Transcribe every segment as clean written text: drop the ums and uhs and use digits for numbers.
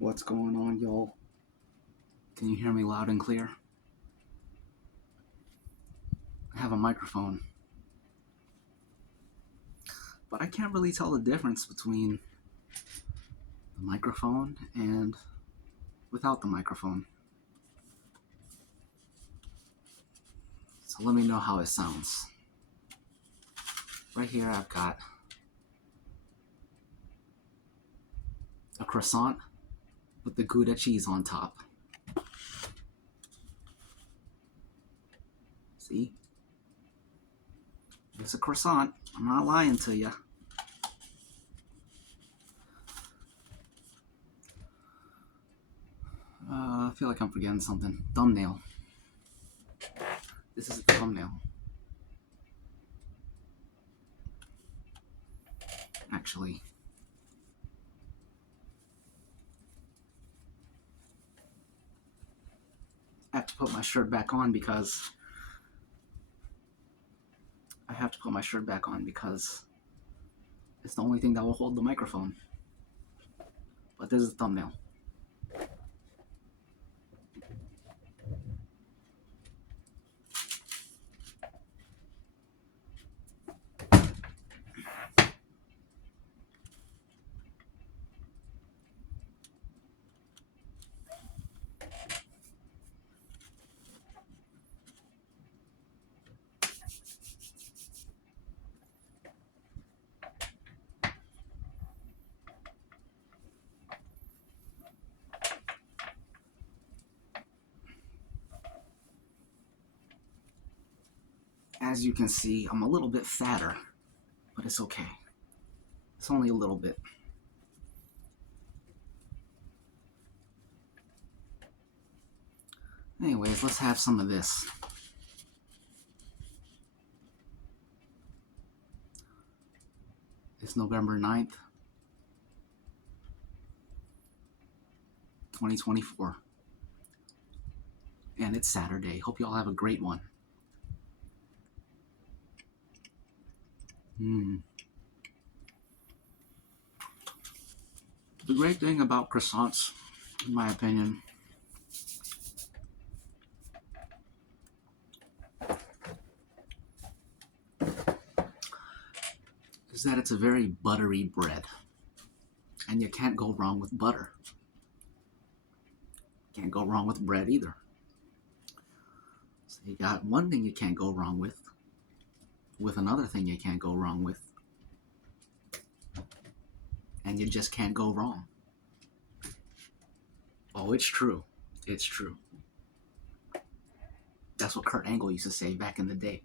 What's going on, y'all? Can you hear me loud and clear? I have a microphone, but I can't really tell the difference between the microphone and without the microphone. So let me know how it sounds. Right here I've got a croissant with the Gouda cheese on top. See? It's a croissant. I'm not lying to you. I feel like I'm forgetting something. Thumbnail. This is the thumbnail. Actually, I have to put my shirt back on because it's the only thing that will hold the microphone. But this is the thumbnail. As you can see, I'm a little bit fatter, but it's okay. It's only a little bit. Anyways, let's have some of this. It's November 9th, 2024. And it's Saturday. Hope you all have a great one. The great thing about croissants, in my opinion, is that it's a very buttery bread. And you can't go wrong with butter. Can't go wrong with bread either. So you got one thing you can't go wrong with another thing you can't go wrong with. And you just can't go wrong. Oh, it's true. It's true. That's what Kurt Angle used to say back in the day.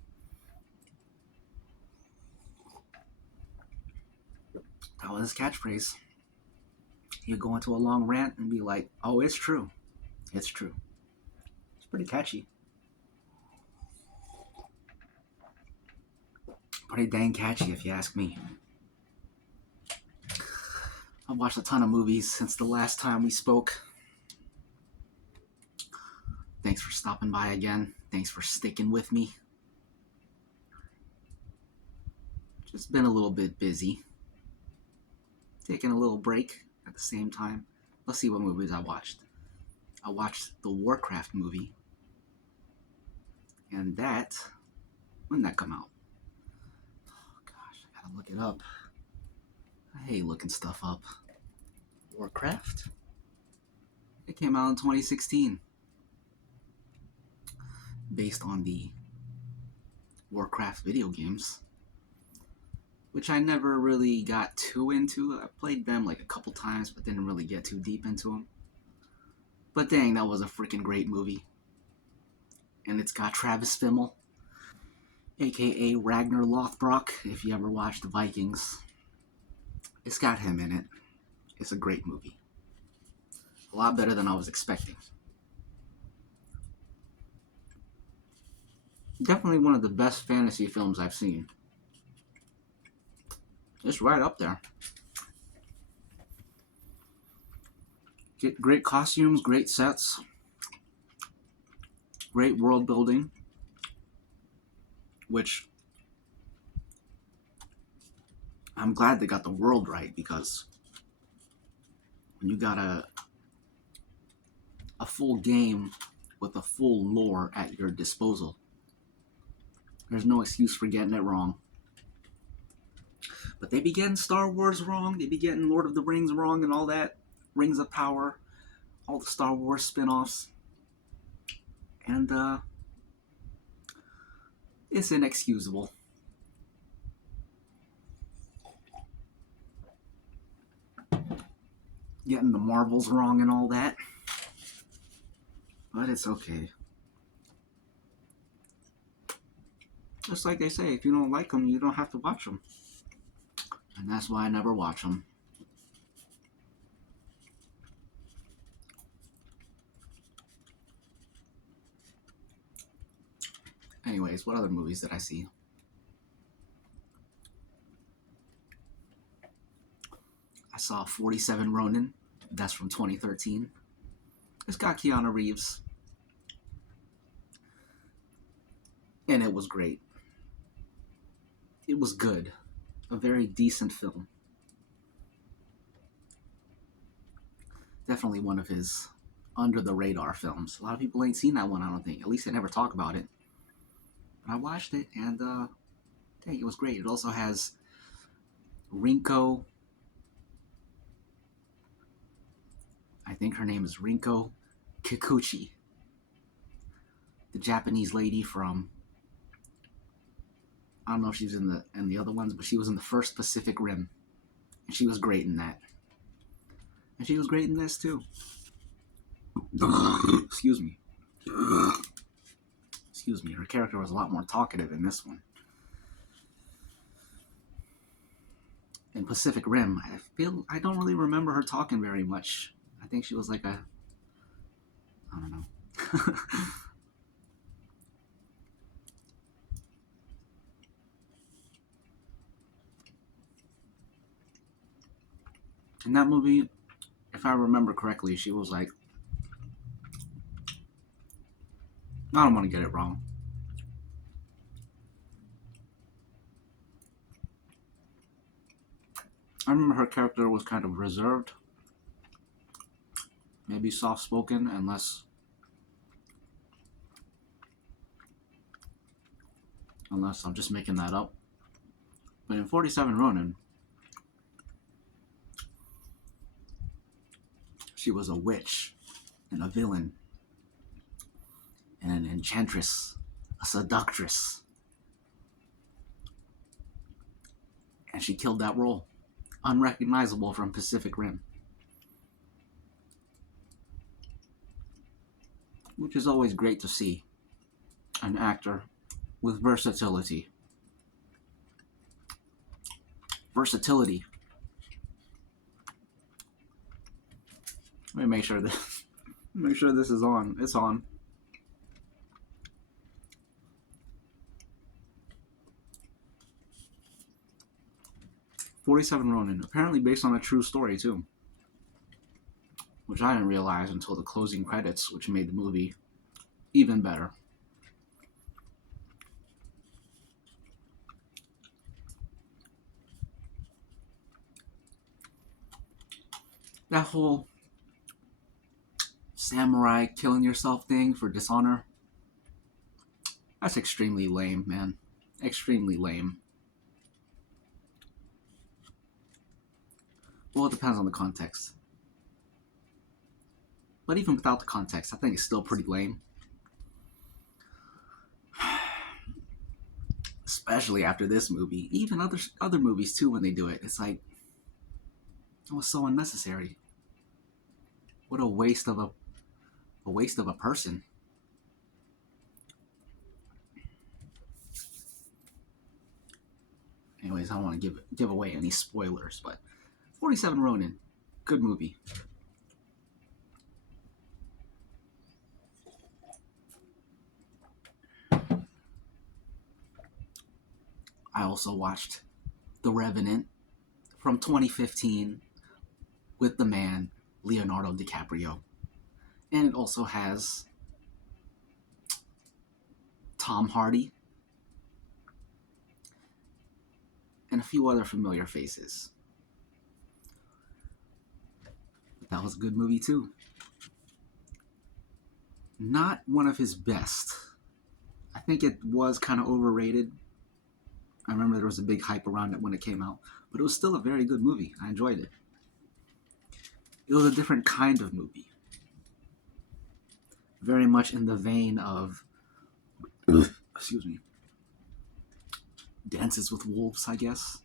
That was his catchphrase. He'd go into a long rant and be like, oh, it's true. It's true. It's pretty catchy. Pretty dang catchy, if you ask me. I've watched a ton of movies since the last time we spoke. Thanks for stopping by again. Thanks for sticking with me. Just been a little bit busy. Taking a little break at the same time. Let's see what movies I watched. I watched the Warcraft movie. And that... when did that come out? Oh gosh, I gotta look it up. I hate looking stuff up. Warcraft? It came out in 2016. Based on the Warcraft video games, which I never really got too into. I played them like a couple times, but didn't really get too deep into them. But dang, that was a freaking great movie. And it's got Travis Fimmel, aka Ragnar Lothbrok, if you ever watched the Vikings. It's got him in it. It's a great movie. A lot better than I was expecting. Definitely one of the best fantasy films I've seen. It's right up there. Get great costumes, great sets, great world building, which I'm glad they got the world right, because when you got a a full game with a full lore at your disposal. There's no excuse for getting it wrong. But they be getting Star Wars wrong, they be getting Lord of the Rings wrong and all that. Rings of Power, all the Star Wars spin-offs. And it's inexcusable. Getting the Marvels wrong and all that. But it's okay. Just like they say, if you don't like them, you don't have to watch them. And that's why I never watch them. Anyways, what other movies did I see? I saw 47 Ronin. That's from 2013. It's got Keanu Reeves. And it was great. It was good. A very decent film. Definitely one of his under-the-radar films. A lot of people ain't seen that one, I don't think. At least they never talk about it. But I watched it, and dang, it was great. It also has Rinko. I think her name is Rinko Kikuchi. The Japanese lady from... I don't know if she was in the other ones, but she was in the first Pacific Rim. And she was great in that. And she was great in this, too. Excuse me. Excuse me. Her character was a lot more talkative in this one. In Pacific Rim, I don't really remember her talking very much. I think she was like a... I don't know. In that movie, if I remember correctly, she was like... I don't want to get it wrong. I remember her character was kind of reserved. Maybe soft-spoken, unless I'm just making that up. But in 47 Ronin, she was a witch and a villain and an enchantress, a seductress. And she killed that role. Unrecognizable from Pacific Rim. Which is always great to see. An actor with versatility. Versatility. Let me make sure this is on. It's on. "47 Ronin," apparently based on a true story too. Which I didn't realize until the closing credits, which made the movie even better. That whole samurai killing yourself thing for dishonor, that's extremely lame, man. Extremely lame. Well, it depends on the context. But even without the context, I think it's still pretty lame. Especially after this movie. Even other movies too, when they do it. It's like, it was so unnecessary. What a waste of a person. Anyways, I don't want to give away any spoilers, but 47 Ronin, good movie. I also watched The Revenant from 2015 with the man Leonardo DiCaprio. And it also has Tom Hardy and a few other familiar faces. But that was a good movie too. Not one of his best. I think it was kind of overrated. I remember there was a big hype around it when it came out, but it was still a very good movie. I enjoyed it. It was a different kind of movie, very much in the vein of, excuse me, Dances with Wolves, I guess.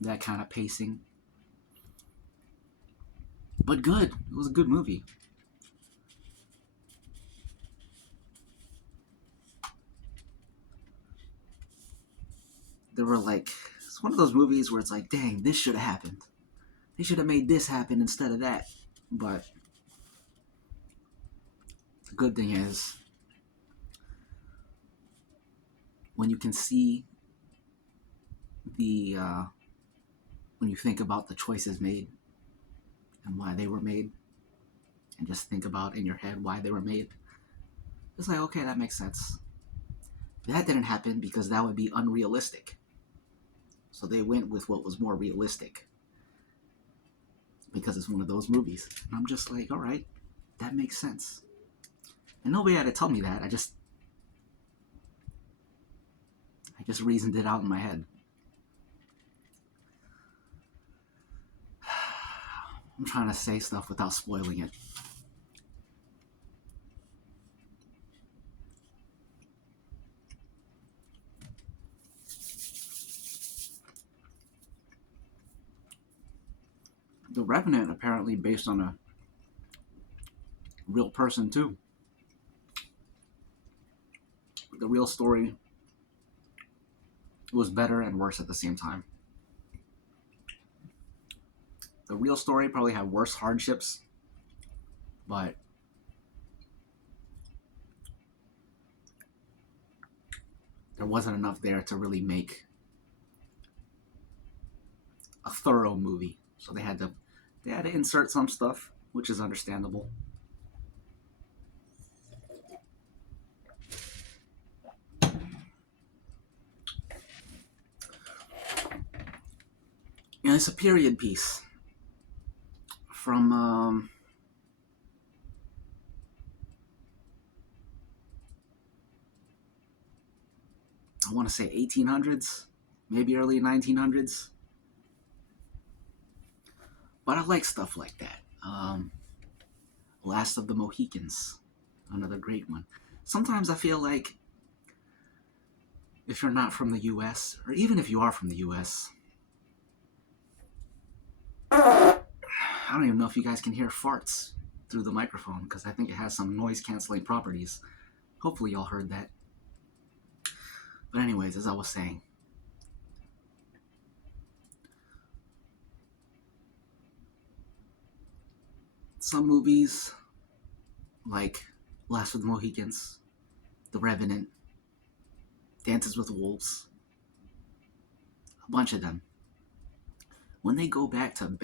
That kind of pacing. But good. It was a good movie. There were like, it's one of those movies where it's like, dang, this should have happened. They should have made this happen instead of that. But the good thing is, when you can see the, when you think about the choices made and why they were made, and just think about in your head why they were made, it's like, okay, that makes sense. That didn't happen because that would be unrealistic. So they went with what was more realistic because it's one of those movies. And I'm just like, all right, that makes sense. And nobody had to tell me that. I just reasoned it out in my head. I'm trying to say stuff without spoiling it. The Revenant apparently based on a real person too. The real story was better and worse at the same time. The real story probably had worse hardships, but there wasn't enough there to really make a thorough movie. So they had to insert some stuff, which is understandable. And it's a period piece from I want to say 1800s, maybe early 1900s. But I like stuff like that. Last of the Mohicans, another great one. Sometimes I feel like if you're not from the US, or even if you are from the US, I don't even know if you guys can hear farts through the microphone because I think it has some noise canceling properties. Hopefully y'all heard that. But anyways, as I was saying, some movies like Last of the Mohicans, The Revenant, Dances with Wolves, a bunch of them, when they go back to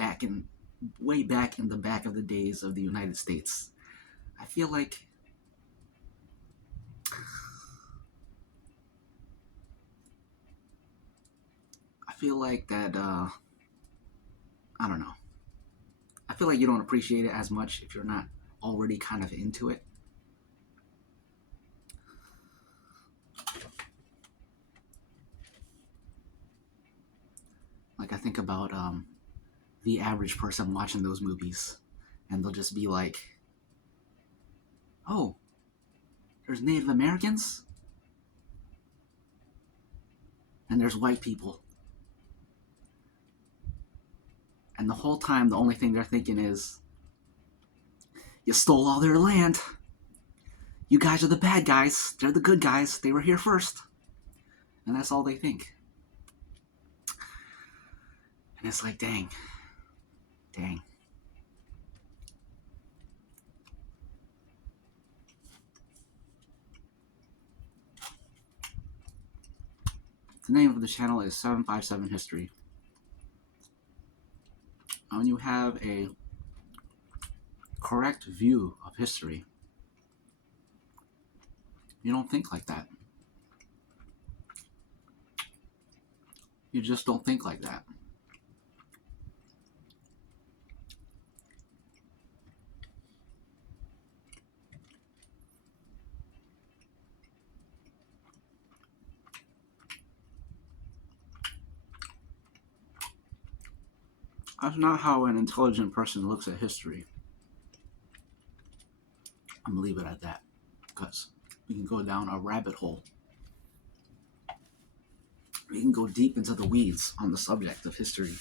way back in the back of the days of the United States, I feel like that I don't know. I feel like you don't appreciate it as much if you're not already kind of into it. Like I think about the average person watching those movies, and they'll just be like, "Oh, there's Native Americans, and there's white people." And the whole time, the only thing they're thinking is, you stole all their land. You guys are the bad guys. They're the good guys. They were here first. And that's all they think. And it's like, dang. Dang. The name of the channel is 757 History. When you have a correct view of history, you don't think like that. You just don't think like that. That's not how an intelligent person looks at history. I'm gonna leave it at that because we can go down a rabbit hole. We can go deep into the weeds on the subject of history.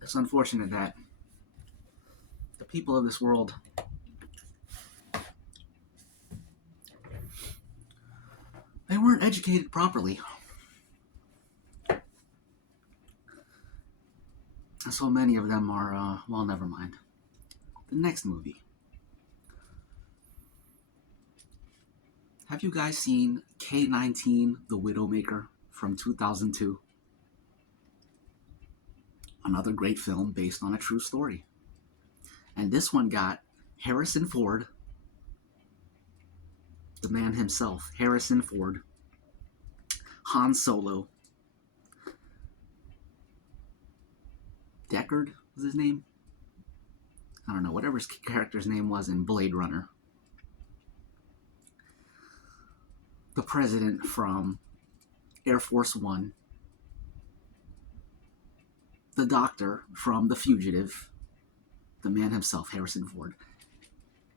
It's unfortunate that the people of this world they weren't educated properly. And so many of them are, well, never mind. The next movie. Have you guys seen K-19, The Widowmaker from 2002? Another great film based on a true story. And this one got Harrison Ford, the man himself, Harrison Ford, Han Solo, Deckard was his name? I don't know, whatever his character's name was in Blade Runner. The president from Air Force One, the doctor from The Fugitive, the man himself, Harrison Ford.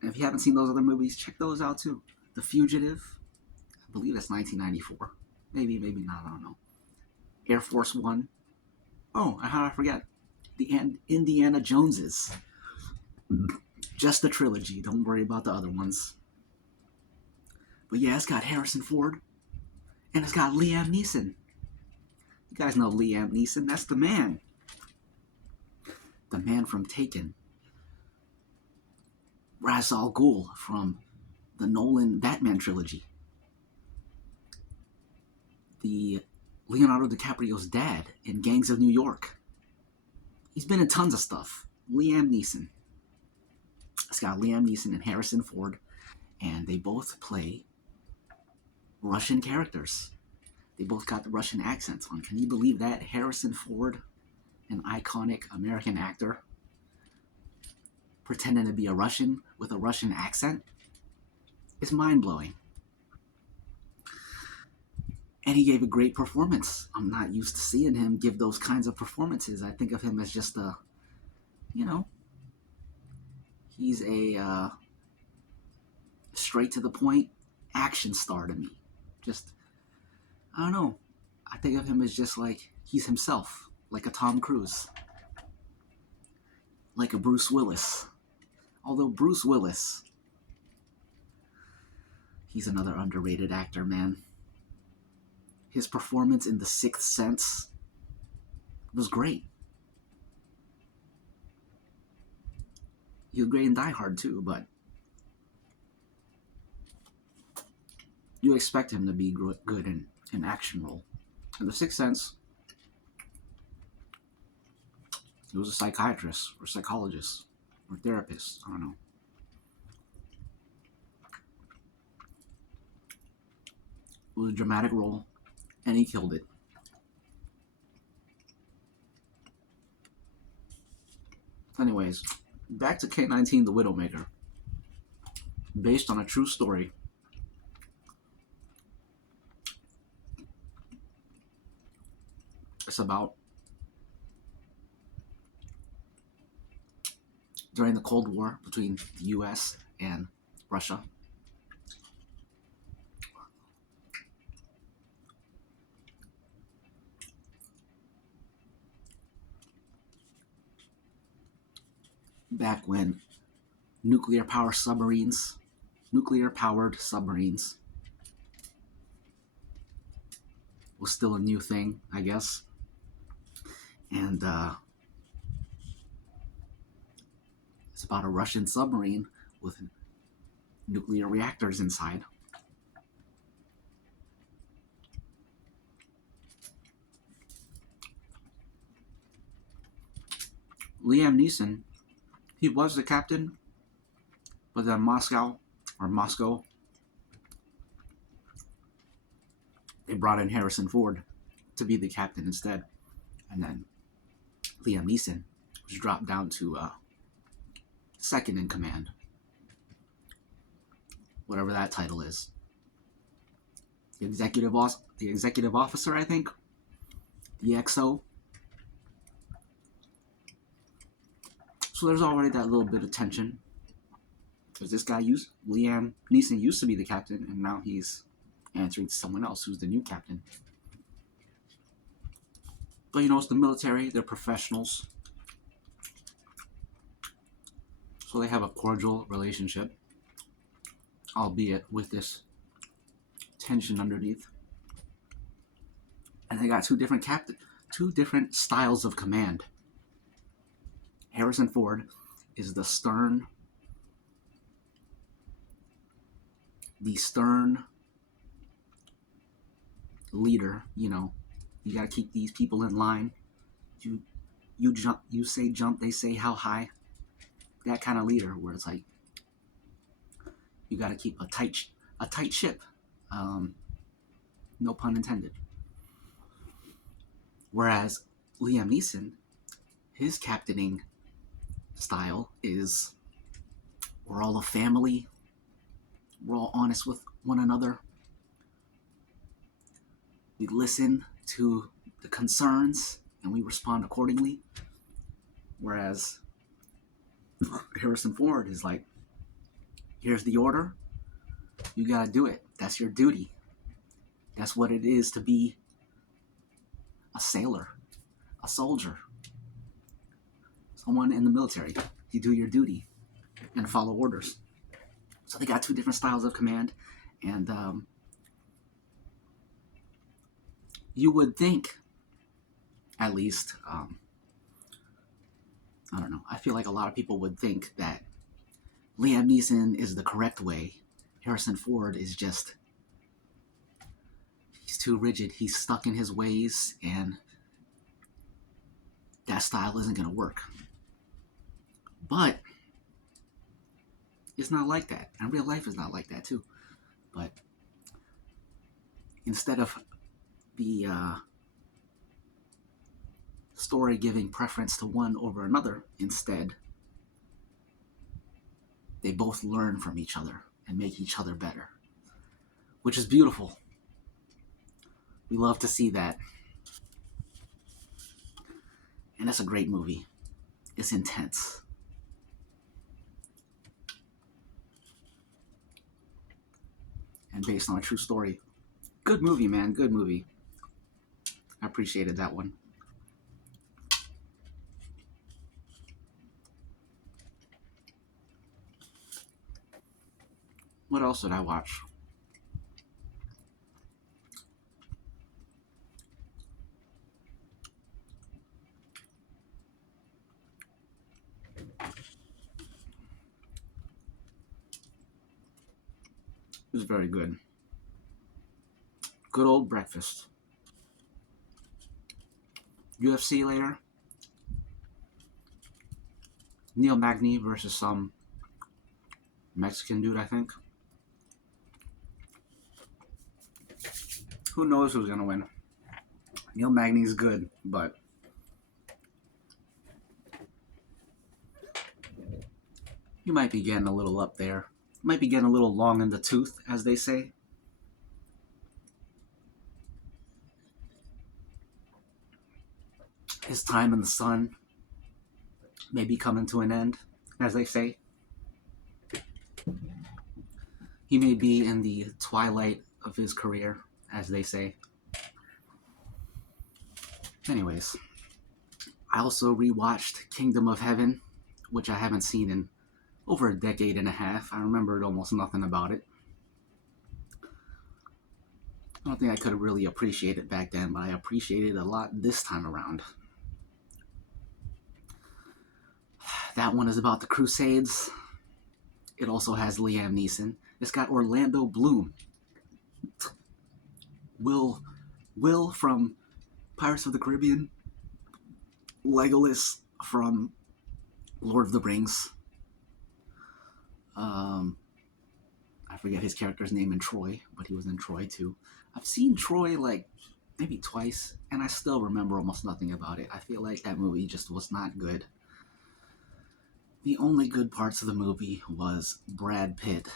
And if you haven't seen those other movies, check those out too. The Fugitive, I believe that's 1994. Maybe not, I don't know. Air Force One. Oh, how did I forget? The Indiana Joneses. Just the trilogy, don't worry about the other ones. But yeah, it's got Harrison Ford, and it's got Liam Neeson. You guys know Liam Neeson, that's the man. The man from Taken. Ra's al Ghul from the Nolan Batman trilogy. The Leonardo DiCaprio's dad in Gangs of New York. He's been in tons of stuff. Liam Neeson. It's got Liam Neeson and Harrison Ford, and they both play Russian characters. They both got the Russian accents on. Can you believe that? Harrison Ford, an iconic American actor, pretending to be a Russian with a Russian accent? It's mind-blowing. And he gave a great performance. I'm not used to seeing him give those kinds of performances. I think of him as just a, he's a straight to the point action star to me. Just, I don't know. I think of him as just like, he's himself. Like a Tom Cruise. Like a Bruce Willis. Although Bruce Willis, he's another underrated actor, man. His performance in The Sixth Sense was great. He was great in Die Hard too, but you expect him to be good in an action role. In The Sixth Sense, he was a psychiatrist or psychologist or therapist. I don't know. It was a dramatic role, and he killed it. Anyways, back to K-19, The Widowmaker. Based on a true story. It's about during the Cold War between the US and Russia. Back when nuclear-powered submarines was still a new thing, I guess. And it's about a Russian submarine with nuclear reactors inside. Liam Neeson, he was the captain, but then Moscow, they brought in Harrison Ford to be the captain instead. And then Liam Neeson was dropped down to second in command. Whatever that title is. The executive officer, I think. EXO. So there's already that little bit of tension. Because this guy, Liam Neeson, used to be the captain, and now he's answering to someone else who's the new captain. But you know, it's the military, they're professionals. So they have a cordial relationship, albeit with this tension underneath. And they got two different styles of command. Harrison Ford is the stern leader. You know, you got to keep these people in line. You say jump, they say how high. That kind of leader, where it's like you got to keep a tight ship. No pun intended. Whereas Liam Neeson, his captaining style is we're all a family. We're all honest with one another. We listen to the concerns and we respond accordingly. Whereas Harrison Ford is like, here's the order. You gotta do it. That's your duty. That's what it is to be a sailor, a soldier, someone in the military. You do your duty and follow orders. So they got two different styles of command, and you would think, at least, I don't know, I feel like a lot of people would think that Liam Neeson is the correct way. Harrison Ford is just, he's too rigid. He's stuck in his ways, and that style isn't going to work. But it's not like that. And real life is not like that, too. But instead of the story giving preference to one over another, instead, they both learn from each other and make each other better, which is beautiful. We love to see that. And it's a great movie. It's intense. And based on a true story. Good movie, man. Good movie. I appreciated that one. What else did I watch? It was very good. Good old breakfast. UFC later. Neil Magny versus some Mexican dude, I think. Who knows who's gonna win? Neil Magny's good, but he might be getting a little up there. Might be getting a little long in the tooth, as they say. His time in the sun may be coming to an end, as they say. He may be in the twilight of his career, as they say. Anyways, I also rewatched Kingdom of Heaven, which I haven't seen in over a decade and a half. I remembered almost nothing about it. I don't think I could have really appreciated it back then, but I appreciated it a lot this time around. That one is about the Crusades. It also has Liam Neeson. It's got Orlando Bloom. Will from Pirates of the Caribbean. Legolas from Lord of the Rings. I forget his character's name in Troy, but he was in Troy too. I've seen Troy like maybe twice, and I still remember almost nothing about it. I feel like that movie just was not good. The only good parts of the movie was Brad Pitt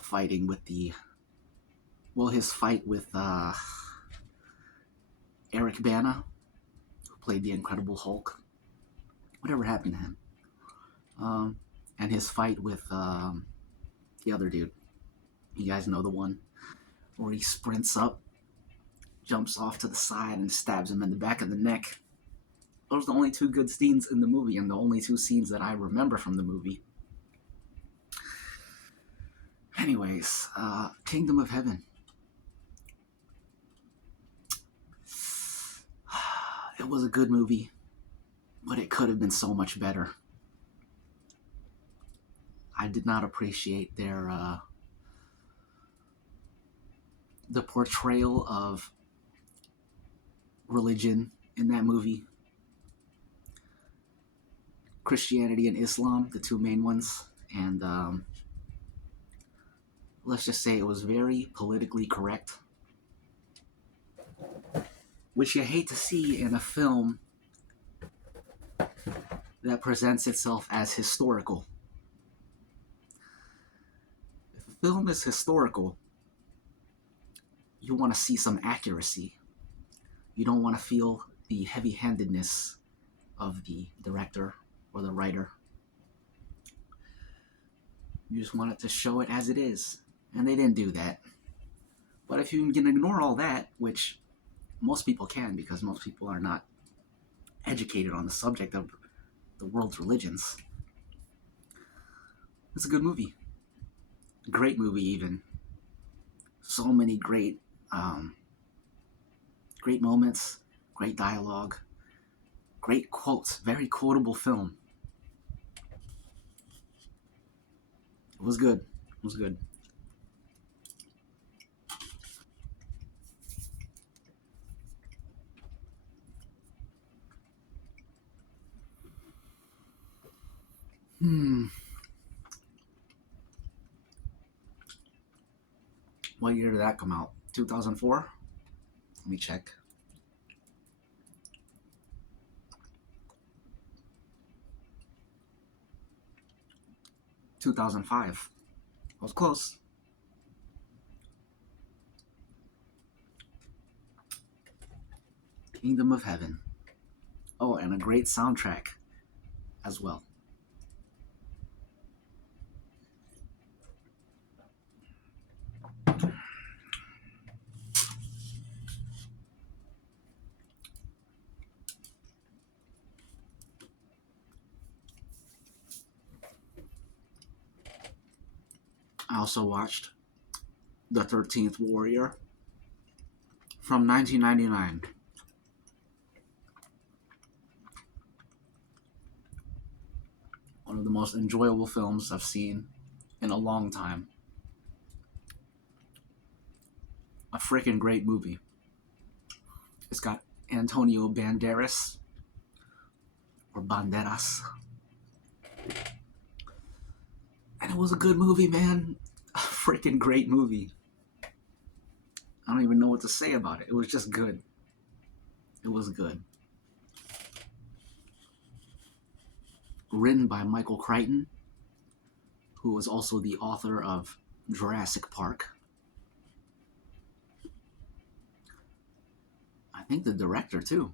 fighting with his fight with Eric Bana, who played the Incredible Hulk. Whatever happened to him? And his fight with the other dude. You guys know the one where he sprints up, jumps off to the side, and stabs him in the back of the neck. Those are the only two good scenes in the movie, and the only two scenes that I remember from the movie. Anyways, Kingdom of Heaven. It was a good movie, but it could have been so much better. I did not appreciate the portrayal of religion in that movie. Christianity and Islam, the two main ones, and let's just say it was very politically correct, which you hate to see in a film that presents itself as historical. If a film is historical, you want to see some accuracy. You don't want to feel the heavy-handedness of the director or the writer. You just want it to show it as it is. And they didn't do that. But if you can ignore all that, which most people can, because most people are not educated on the subject of the world's religions, it's a good movie. Great movie, even. So many great moments, great dialogue, great quotes, very quotable film. It was good. It was good. What year did that come out? 2004? Let me check. 2005. I was close. Kingdom of Heaven. Oh, and a great soundtrack as well. I also watched The 13th Warrior from 1999. One of the most enjoyable films I've seen in a long time. A freaking great movie. It's got Antonio Banderas, or Banderas. And it was a good movie, man. A freaking great movie. I don't even know what to say about it. It was just good. It was good. Written by Michael Crichton, who was also the author of Jurassic Park. I think the director, too.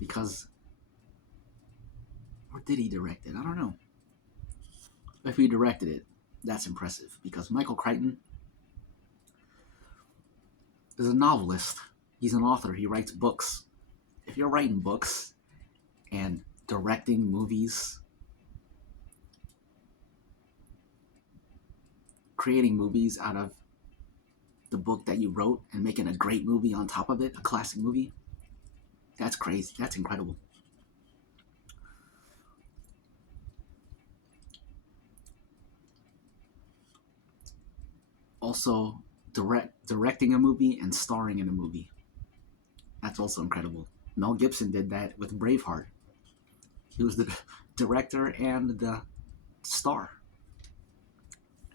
Because... or did he direct it? I don't know. If he directed it, that's impressive. Because Michael Crichton is a novelist. He's an author. He writes books. If you're writing books and directing movies, creating movies out of the book that you wrote and making a great movie on top of it, a classic movie, that's crazy. That's incredible. Also, directing a movie and starring in a movie. That's also incredible. Mel Gibson did that with Braveheart. He was the director and the star.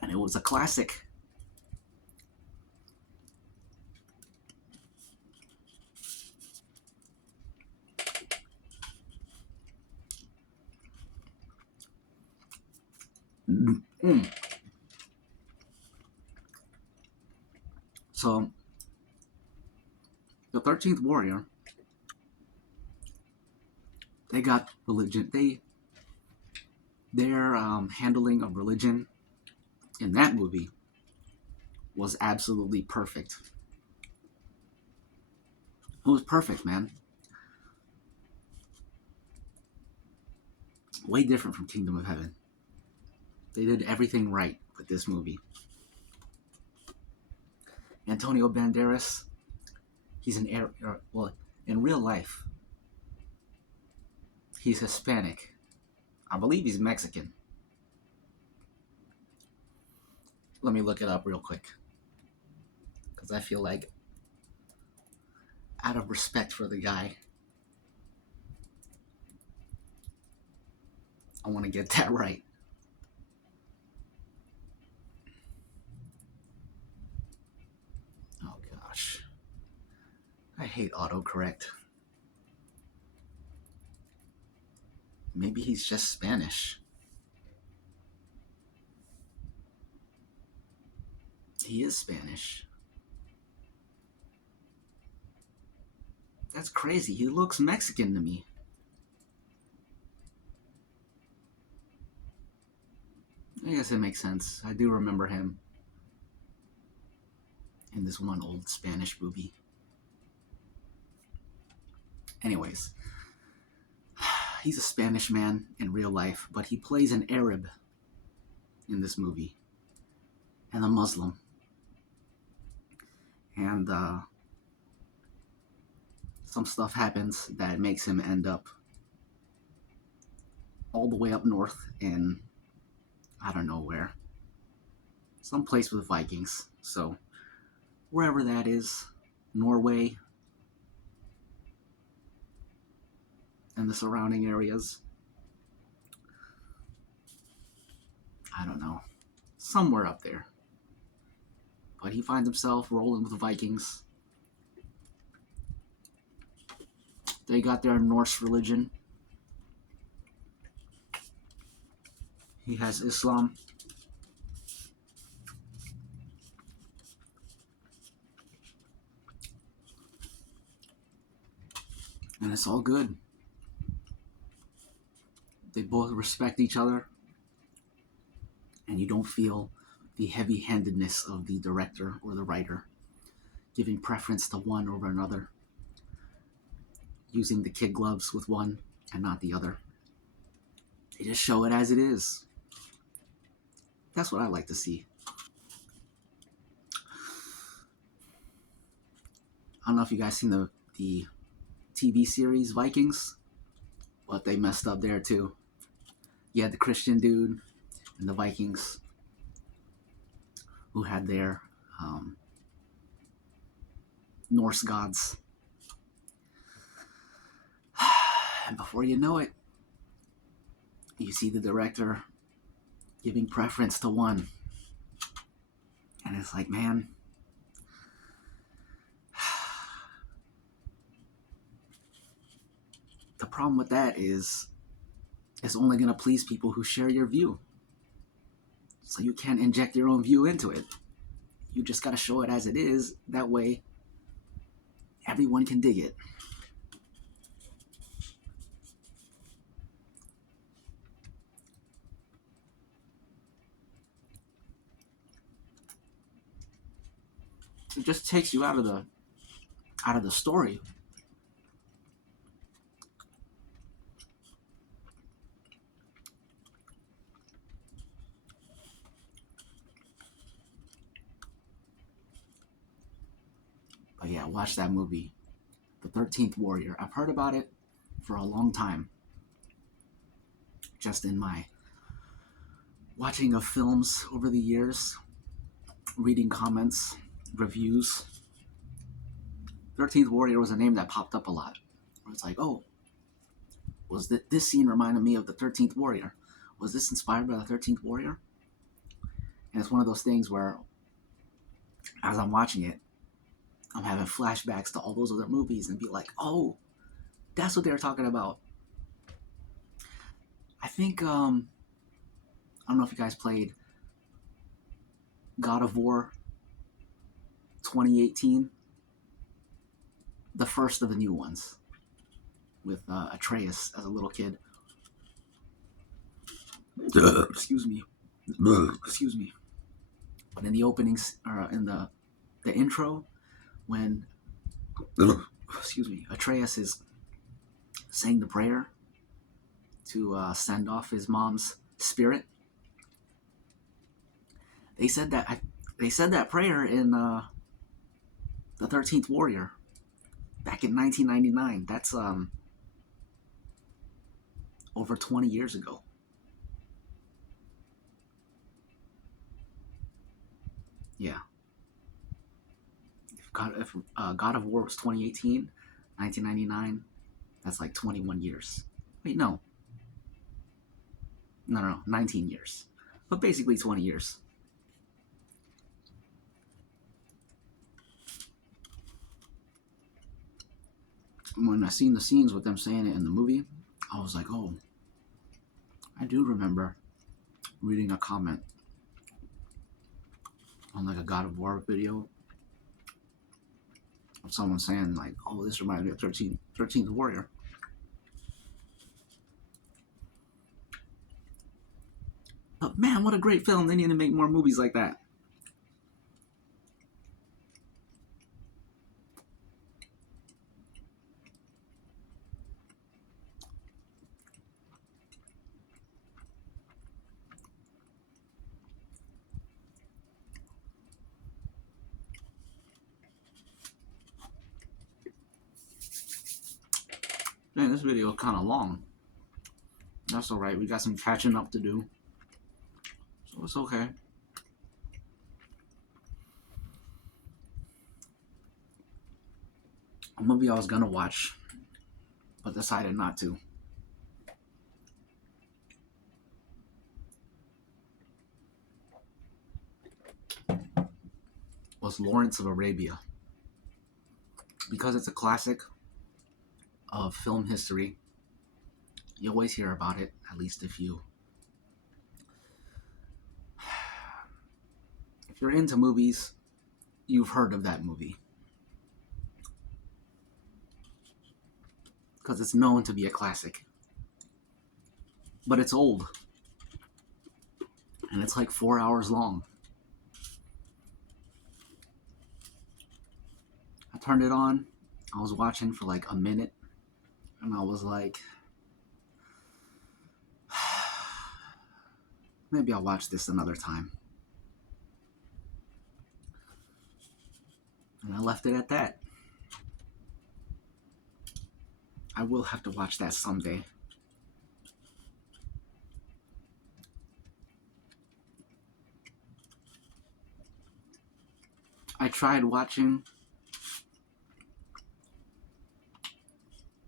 And it was a classic. Mm. So, 13th Warrior, they got religion. Their handling of religion in that movie was absolutely perfect. It was perfect, man. Way different from Kingdom of Heaven. They did everything right with this movie. Antonio Banderas, he's in real life, he's Hispanic. I believe he's Mexican. Let me look it up real quick. Because I feel like, out of respect for the guy, I want to get that right. Oh gosh. I hate autocorrect. Maybe he's just Spanish. He is Spanish. That's crazy. He looks Mexican to me. I guess it makes sense. I do remember him in this one old Spanish movie. Anyways, he's a Spanish man in real life, but he plays an Arab in this movie and a Muslim. And some stuff happens that makes him end up all the way up north in, I don't know where, some place with Vikings. So wherever that is, Norway and the surrounding areas, I don't know, somewhere up there. But he finds himself rolling with the Vikings. They got their Norse religion. He has Islam. And it's all good. They both respect each other. And you don't feel the heavy-handedness of the director or the writer giving preference to one over another, using the kid gloves with one and not the other. They just show it as it is. That's what I like to see. I don't know if you guys seen the TV series Vikings, but they messed up there too. You had the Christian dude and the Vikings who had their Norse gods. And before you know it, you see the director giving preference to one. And it's like, man, the problem with that is it's only going to please people who share your view. So you can't inject your own view into it. You just got to show it as it is. That way, everyone can dig it. It just takes you out of the story. But yeah, watch that movie, The 13th Warrior. I've heard about it for a long time. Just in my watching of films over the years, reading comments, reviews. 13th Warrior was a name that popped up a lot. It's like, oh, was this scene reminded me of the 13th Warrior? Was this inspired by the 13th Warrior? And it's one of those things where, as I'm watching it, I'm having flashbacks to all those other movies and be like, oh, that's what they were talking about. I think, I don't know if you guys played God of War 2018. the first of the new ones with Atreus as a little kid. Excuse me. Excuse me. But in the openings, or in the intro, when excuse me, Atreus is saying the prayer to send off his mom's spirit. They said that prayer in the 13th Warrior back in 1999. That's over 20 years ago. Yeah. If God of War was 2018, 1999, that's like 21 years. Wait, no, 19 years. But basically 20 years. When I seen the scenes with them saying it in the movie, I was like, oh, I do remember reading a comment on like a God of War video of someone saying like, oh, this reminds me of 13th Warrior. But man, what a great film. They need to make more movies like that. Man, this video is kind of long. That's alright. We got some catching up to do. So it's okay. A movie I was gonna watch, but decided not to. Was Lawrence of Arabia. Because it's a classic of film history, you always hear about it, at least if you're into movies, you've heard of that movie. Because it's known to be a classic. But it's old. And it's like 4 hours long. I turned it on. I was watching for like a minute. And I was like, maybe I'll watch this another time. And I left it at that. I will have to watch that someday. I tried watching,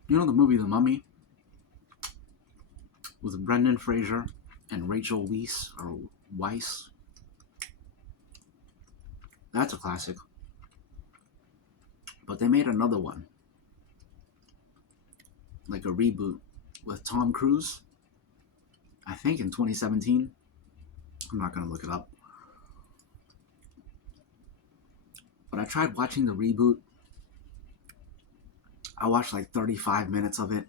you know, the movie The Mummy with Brendan Fraser and Rachel Weisz. That's a classic. But they made another one, like a reboot with Tom Cruise, I think in 2017. I'm not going to look it up. But I tried watching the reboot. I watched like 35 minutes of it.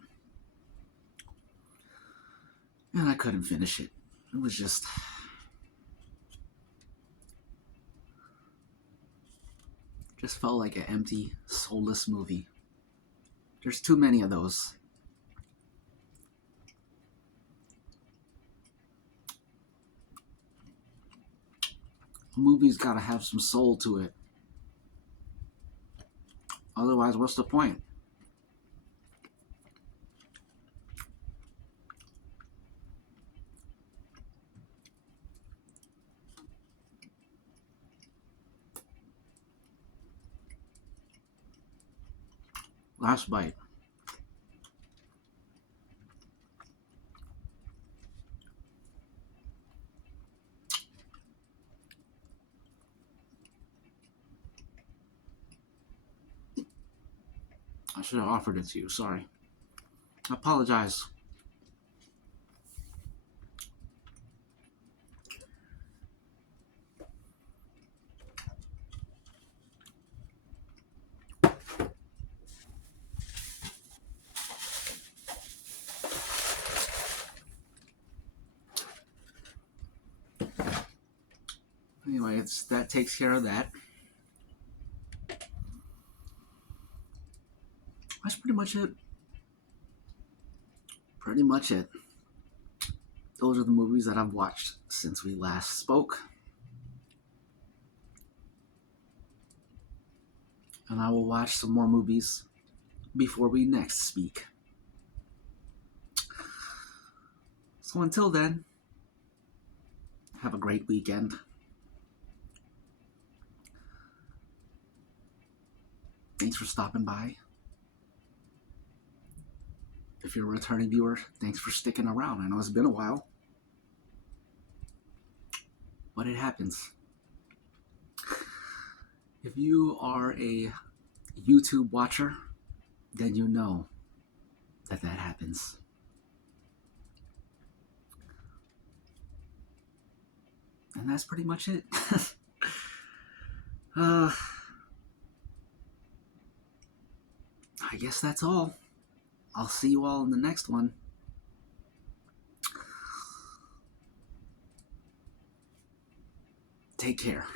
And I couldn't finish it. It was just felt like an empty, soulless movie. There's too many of those. A movie's gotta have some soul to it. Otherwise, what's the point? Last bite. I should have offered it to you. Sorry. I apologize. Anyway, that takes care of that. That's pretty much it. Pretty much it. Those are the movies that I've watched since we last spoke. And I will watch some more movies before we next speak. So until then, have a great weekend. Thanks for stopping by. If you're a returning viewer, thanks for sticking around. I know it's been a while, but it happens. If you are a YouTube watcher, then you know that happens. And that's pretty much it. I guess that's all. I'll see you all in the next one. Take care.